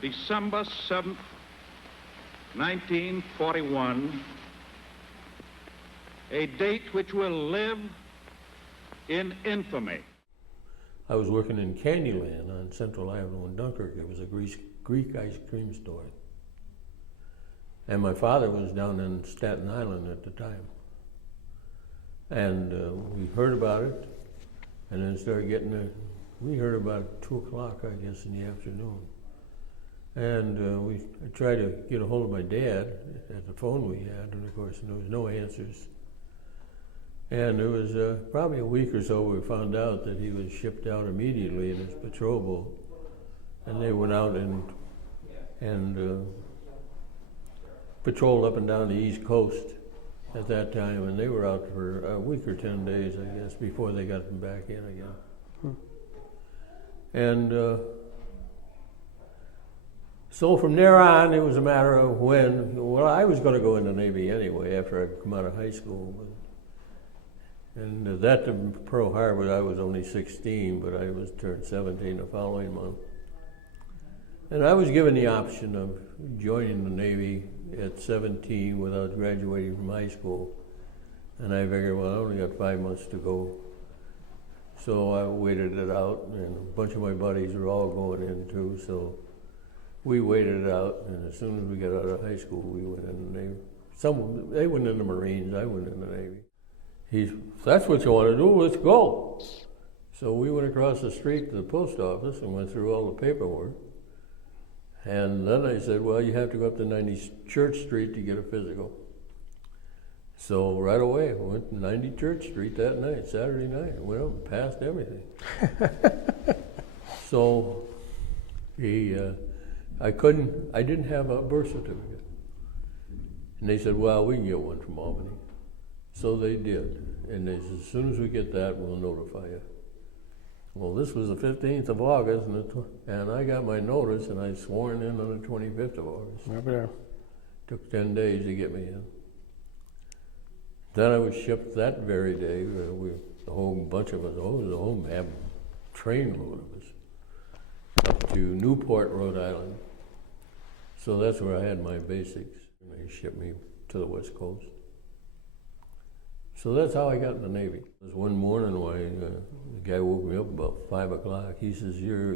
December 7th, 1941, a date which will live in infamy. I was working in Candyland on Central Avenue in Dunkirk. It was a Greek ice cream store. And my father was down in Staten Island at the time. And we heard about it, and then started getting there. We heard about it 2 o'clock, I guess, in the afternoon. And I tried to get a hold of my dad at the phone we had, and of course there was no answers. And it was probably a week or so we found out that he was shipped out immediately in his patrol boat. And they went out and patrolled up and down the East Coast at that time, and they were out for a week or 10 days, I guess, before they got them back in again. And so from there on, it was a matter of when. Well, I was going to go in the Navy anyway after I come out of high school. And that to Pearl Harbor, I was only 16, but I was turned 17 the following month. And I was given the option of joining the Navy at 17 without graduating from high school. And I figured, well, I only got 5 months to go. So I waited it out, and a bunch of my buddies were all going in too, so we waited it out, and as soon as we got out of high school, we went in the Navy. They went in the Marines, I went in the Navy. If that's what you want to do, let's go. So we went across the street to the post office and went through all the paperwork. And then I said, well, you have to go up to 90 Church Street to get a physical. So right away, I went to 90 Church Street that night, Saturday night. I went up and passed everything. So I didn't have a birth certificate. And they said, well, we can get one from Albany. So they did. And they said, as soon as we get that, we'll notify you. Well, this was the 15th of August, and I got my notice, and I sworn in on the 25th of August. Right there. Took 10 days to get me in. Then I was shipped that very day. The whole bunch of us, it was a whole trainload of us, up to Newport, Rhode Island. So that's where I had my basics. And they shipped me to the West Coast. So that's how I got in the Navy. It was one morning the guy woke me up about 5 o'clock. He says, you're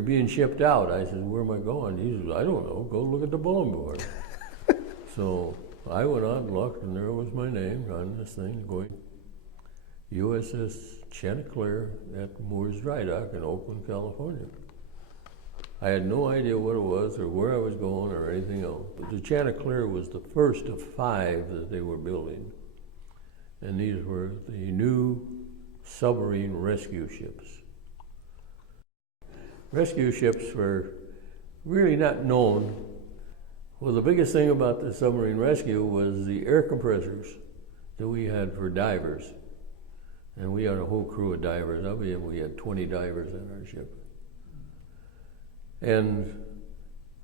being shipped out. I said, where am I going? He says, I don't know, go look at the bulletin board. So I went out and looked, and there was my name on this thing, going USS Chanticleer at Moore's Dry Dock in Oakland, California. I had no idea what it was or where I was going or anything else. But the Chanticleer was the first of 5 that they were building. And these were the new submarine rescue ships. Rescue ships were really not known. Well, the biggest thing about the submarine rescue was the air compressors that we had for divers. And we had a whole crew of divers. We had 20 divers in our ship. And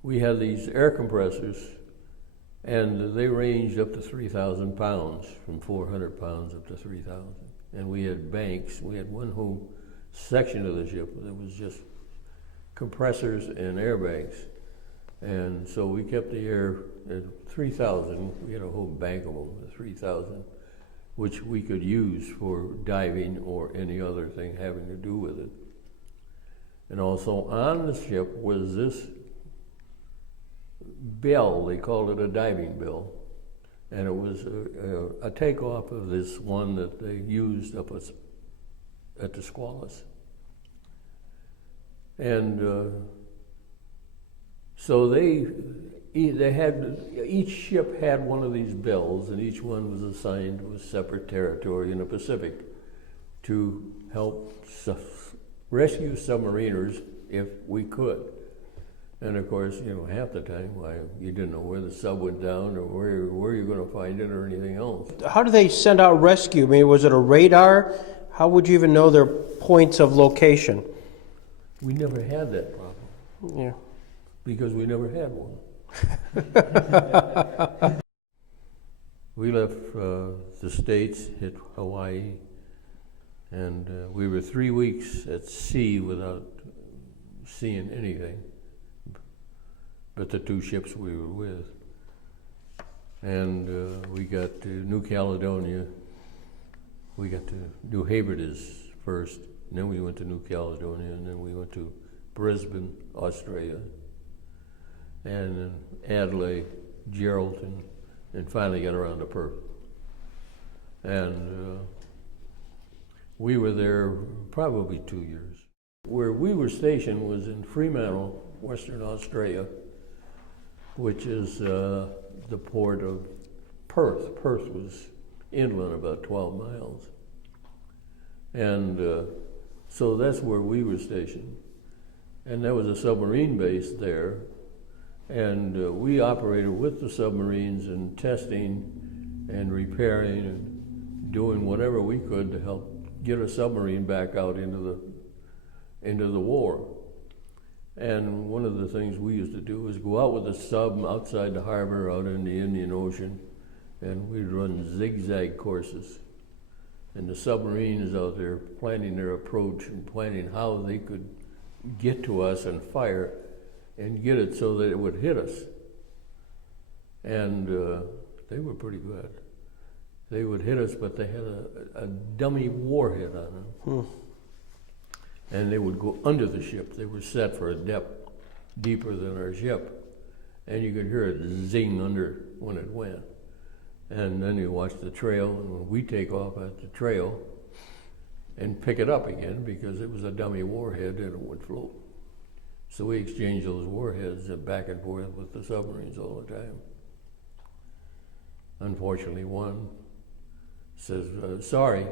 we had these air compressors, and they ranged up to 3,000 pounds, from 400 pounds up to 3,000. And we had banks. We had one whole section of the ship that was just compressors and air banks. And so we kept the air at 3,000. We had a whole bank of them at 3,000, which we could use for diving or any other thing having to do with it. And also on the ship was this bell. They called it a diving bell. And it was a takeoff of this one that they used up at the Squalus. And so they had, each ship had one of these bells, and each one was assigned to a separate territory in the Pacific to help rescue submariners if we could. And of course, half the time, you didn't know where the sub went down or where you're going to find it or anything else. How do they send out rescue? I mean, was it a radar? How would you even know their points of location? We never had that problem. Yeah. Because we never had one. We left the States, hit Hawaii, and we were 3 weeks at sea without seeing anything. but the two ships we were with. And we got to New Caledonia. We got to New Hebrides first, and then we went to New Caledonia, and then we went to Brisbane, Australia, and then Adelaide, Geraldton, and finally got around to Perth. And we were there probably 2 years. Where we were stationed was in Fremantle, Western Australia, which is the port of Perth. Perth was inland about 12 miles. And so that's where we were stationed. And there was a submarine base there. And we operated with the submarines and testing and repairing and doing whatever we could to help get a submarine back out into the war. And one of the things we used to do was go out with a sub outside the harbor out in the Indian Ocean, and we'd run zigzag courses. And the submarine is out there planning their approach and planning how they could get to us and fire and get it so that it would hit us. And they were pretty good. They would hit us, but they had a dummy warhead on them. And they would go under the ship. They were set for a depth deeper than our ship. And you could hear it zing under when it went. And then you watch the trail, and when we take off at the trail and pick it up again, because it was a dummy warhead and it would float. So we exchanged those warheads back and forth with the submarines all the time. Unfortunately, one says, sorry,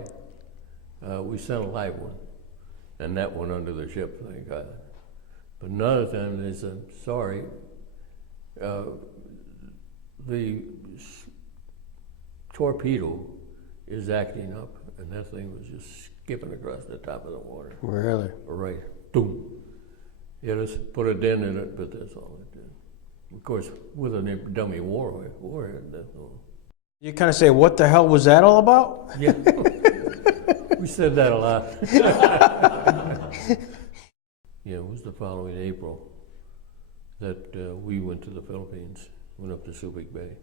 we sent a live one. And that went under the ship, thank God. But another time they said, sorry, the torpedo is acting up, and that thing was just skipping across the top of the water. Really? Right, boom. Hit us, put a dent in it, but that's all it did. Of course, with a dummy warhead, that's all. You kind of say, what the hell was that all about? Yeah. We said that a lot. Yeah, it was the following April that we went to the Philippines, went up to Subic Bay.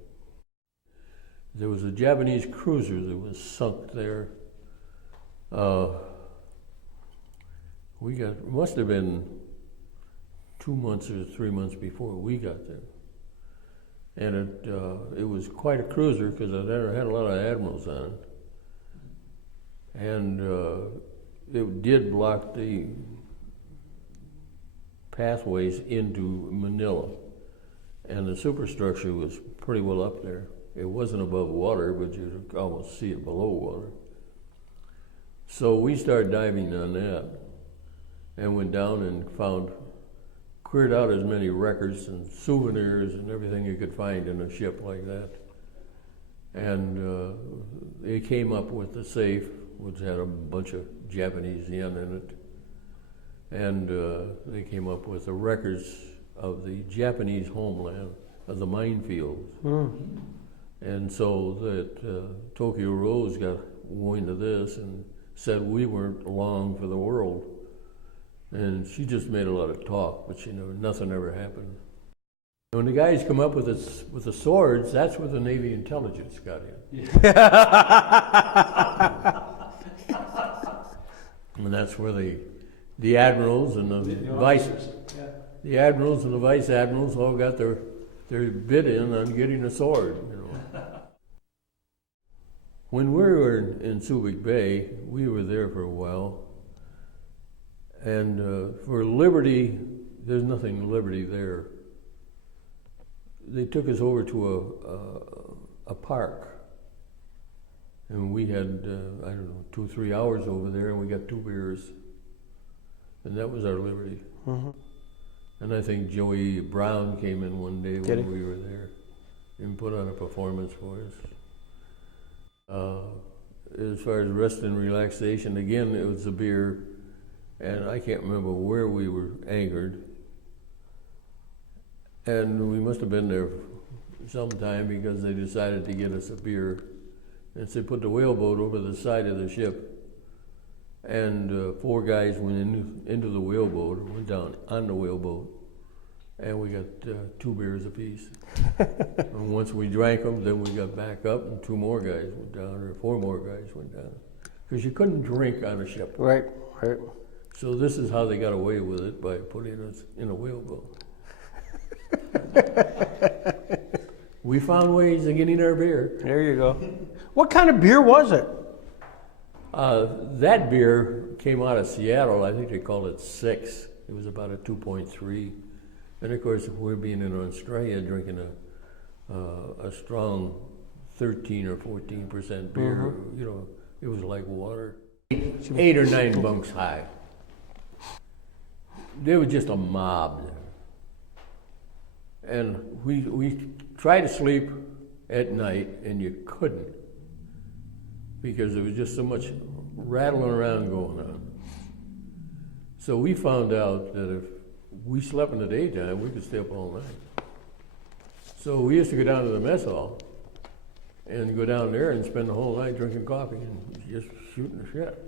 There was a Japanese cruiser that was sunk there. Must have been 2 months or 3 months before we got there. And it was quite a cruiser because it had a lot of admirals on it. And it did block the pathways into Manila. And the superstructure was pretty well up there. It wasn't above water, but you could almost see it below water. So we started diving on that and went down and cleared out as many records and souvenirs and everything you could find in a ship like that. And they came up with the safe, which had a bunch of Japanese yen in it. And they came up with the records of the Japanese homeland, of the minefields. And so that Tokyo Rose got wind of this and said we weren't long for the world. And she just made a lot of talk, but nothing ever happened. When the guys come up with the swords, that's where the Navy intelligence got in. And that's where the admirals and the admirals and the vice admirals all got their bid in on getting a sword. When we were in Subic Bay, we were there for a while. And for liberty, there's nothing liberty there. They took us over to a park. And we had, 2 or 3 hours over there, and we got 2 beers. And that was our liberty. Mm-hmm. And I think Joey Brown came in one day when we were there and put on a performance for us. As far as rest and relaxation, again, it was a beer. And I can't remember where we were anchored. And we must have been there sometime because they decided to get us a beer. And so they put the whaleboat over the side of the ship. And 4 guys went into the whaleboat, went down on the whaleboat. and we got 2 beers apiece. And once we drank them, then we got back up, and 2 more guys went down, or 4 more guys went down. Because you couldn't drink on a ship. Right, right. So this is how they got away with it, by putting us in a whaleboat. We found ways of getting our beer. There you go. What kind of beer was it? That beer came out of Seattle. I think they called it 6. It was about a 2.3. And of course, we're being in Australia drinking a strong 13 or 14% beer. You know, it was like water. 8 or 9 bunks high. There was just a mob there. And we tried to sleep at night, and you couldn't, because there was just so much rattling around going on. So we found out that if we slept in the daytime, we could stay up all night. So we used to go down to the mess hall and go down there and spend the whole night drinking coffee and just shooting the shit.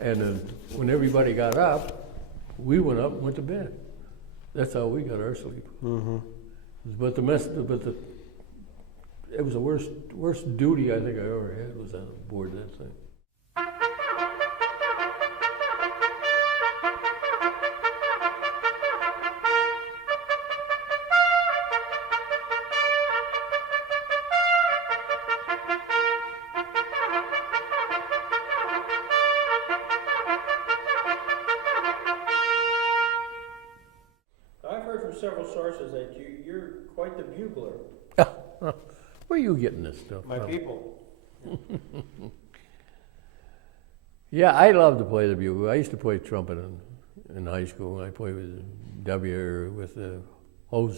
And then when everybody got up, we went up and went to bed. That's how we got our sleep. But it was the worst duty I think I ever had was on board that thing. I've heard from several sources that you're quite the bugler. Where are you getting this stuff My from? people. Yeah, I love to play the bugle. I used to play trumpet in high school. I played with the whole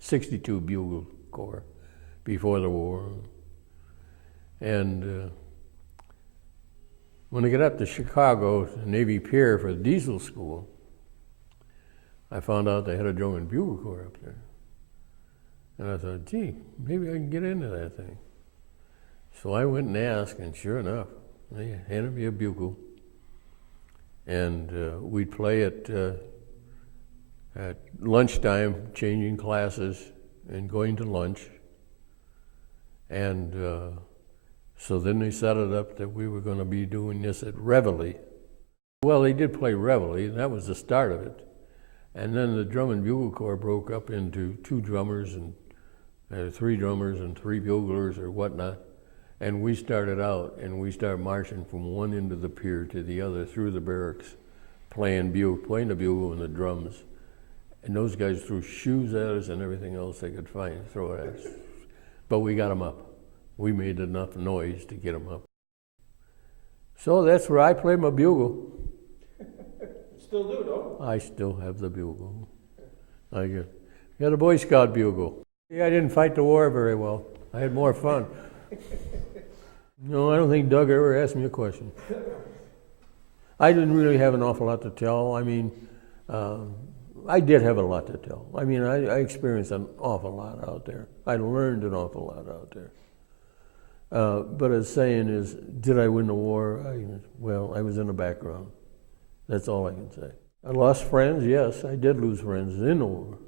62 bugle corps before the war. And when I got up to Chicago Navy Pier for diesel school, I found out they had a drum and bugle corps up there. And I thought, gee, maybe I can get into that thing. So I went and asked, and sure enough, they handed me a bugle. And we'd play at lunchtime, changing classes and going to lunch. And so then they set it up that we were going to be doing this at Reveille. Well, they did play Reveille, and that was the start of it. And then the drum and bugle corps broke up into 2 drummers and 3 drummers and 3 buglers or whatnot. And we started out, and we started marching from one end of the pier to the other through the barracks, playing the bugle and the drums. And those guys threw shoes at us and everything else they could find, throw at us. But we got them up. We made enough noise to get them up. So that's where I play my bugle. Still do, don't I still have the bugle. I got a Boy Scout bugle. Yeah, I didn't fight the war very well. I had more fun. No, I don't think Doug ever asked me a question. I didn't really have an awful lot to tell. I mean, I did have a lot to tell. I mean, I experienced an awful lot out there. I learned an awful lot out there. But as saying is, did I win the war? Well, I was in the background. That's all I can say. I lost friends, yes, I did lose friends in the war.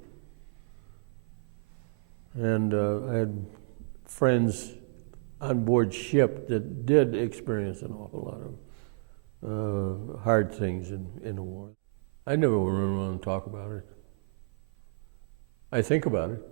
And I had friends on board ship that did experience an awful lot of hard things in the war. I never run around and talk about it. I think about it.